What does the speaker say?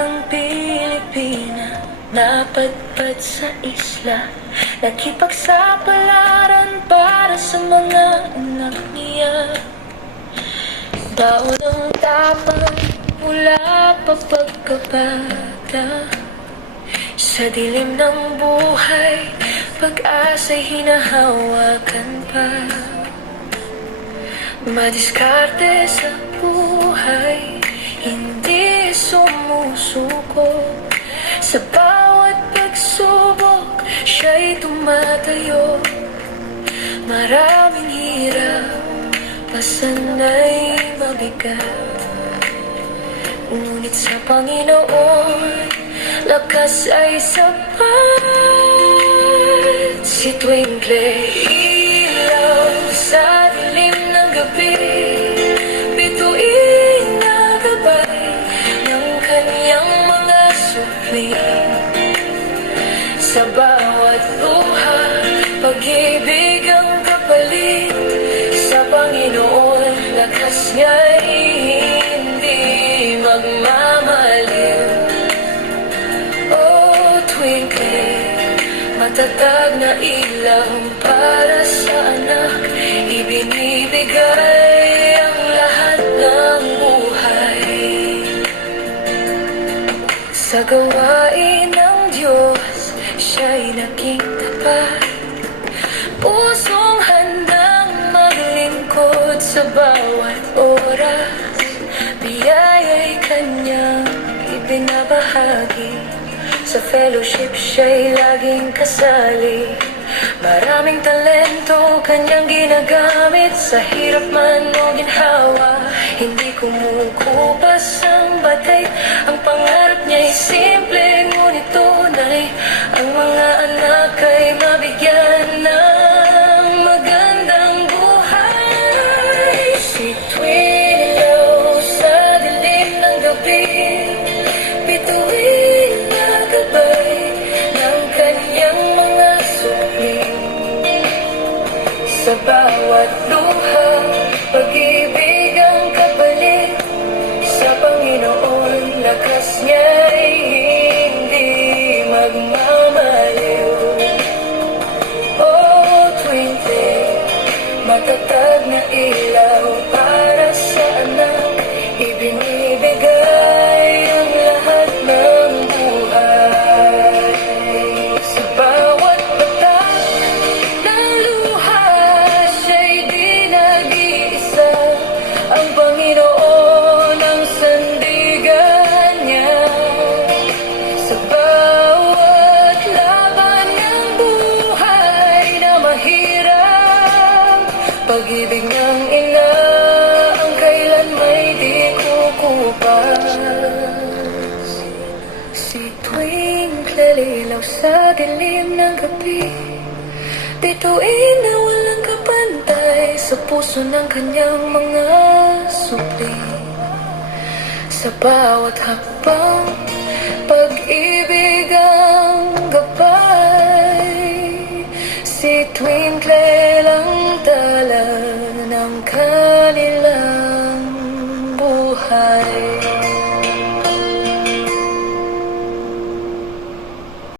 biglang Pilipina, napadpad sa isla, nakipagsapalaran para sa mga anak niya. Baon ang tapang mula pa pagkabata, sa dilim ng buhay, pag-asa'y hinahawakan pa. Madiskarte sa buhay, hindi sumusuko. Sa bawat pagsubok, siya'y tumatayo. Maraming hirap, masanay mabigat, ngunit sa Panginoon, lakas ay sapat. Si Twinkle, ilaw sa dilim ng gabi, bituin na gabay ng kanyang mga supli. Sa bawat luha, pag-ibig ang kapalit. Sa Panginoon, lakas niya'y hindi magmamaliw. Oh, Twinkle, matatag na ilaw para sa anak, ibinibigay ang lahat ng buhay. Sa gawain ng Diyos, siya'y naging tapat, pusong handang maglingkod sa bawat oras. Biyaya'y kanyang ibinabahagi, sa fellowship siya'y laging kasali. Maraming talento kanyang ginagamit, sa hirap man o ginhawa, hindi kumukupas ang batay. Ang pangarap niya'y simple, ngunit tunay. Ang mga anak ay mabigyan ng magandang buhay. Si Twinkle sa dilim ng gabi, bituin na gabay ng kanyang mga supli. Sa bawat luha, pag-ibig ang kapalit. Sa Panginoon, lakas niya'y hindi magmamaliw. Oh, Twinkle, matatag na ilaw para sa anak, ibinibigay ang lahat ng buhay. Sa bawat patak ng luha, siya'y di nag-iisa. Ang Panginoon ang sandigan niya. Sa bawat laban ng buhay na mahirap, pag-ibig ng ina ang kailanmay di kukupas. Si Twinkle, ilaw sa dilim ng gabi, bituin na walang kapantay, sa puso ng kanyang mga supli. Sa bawat hakbang,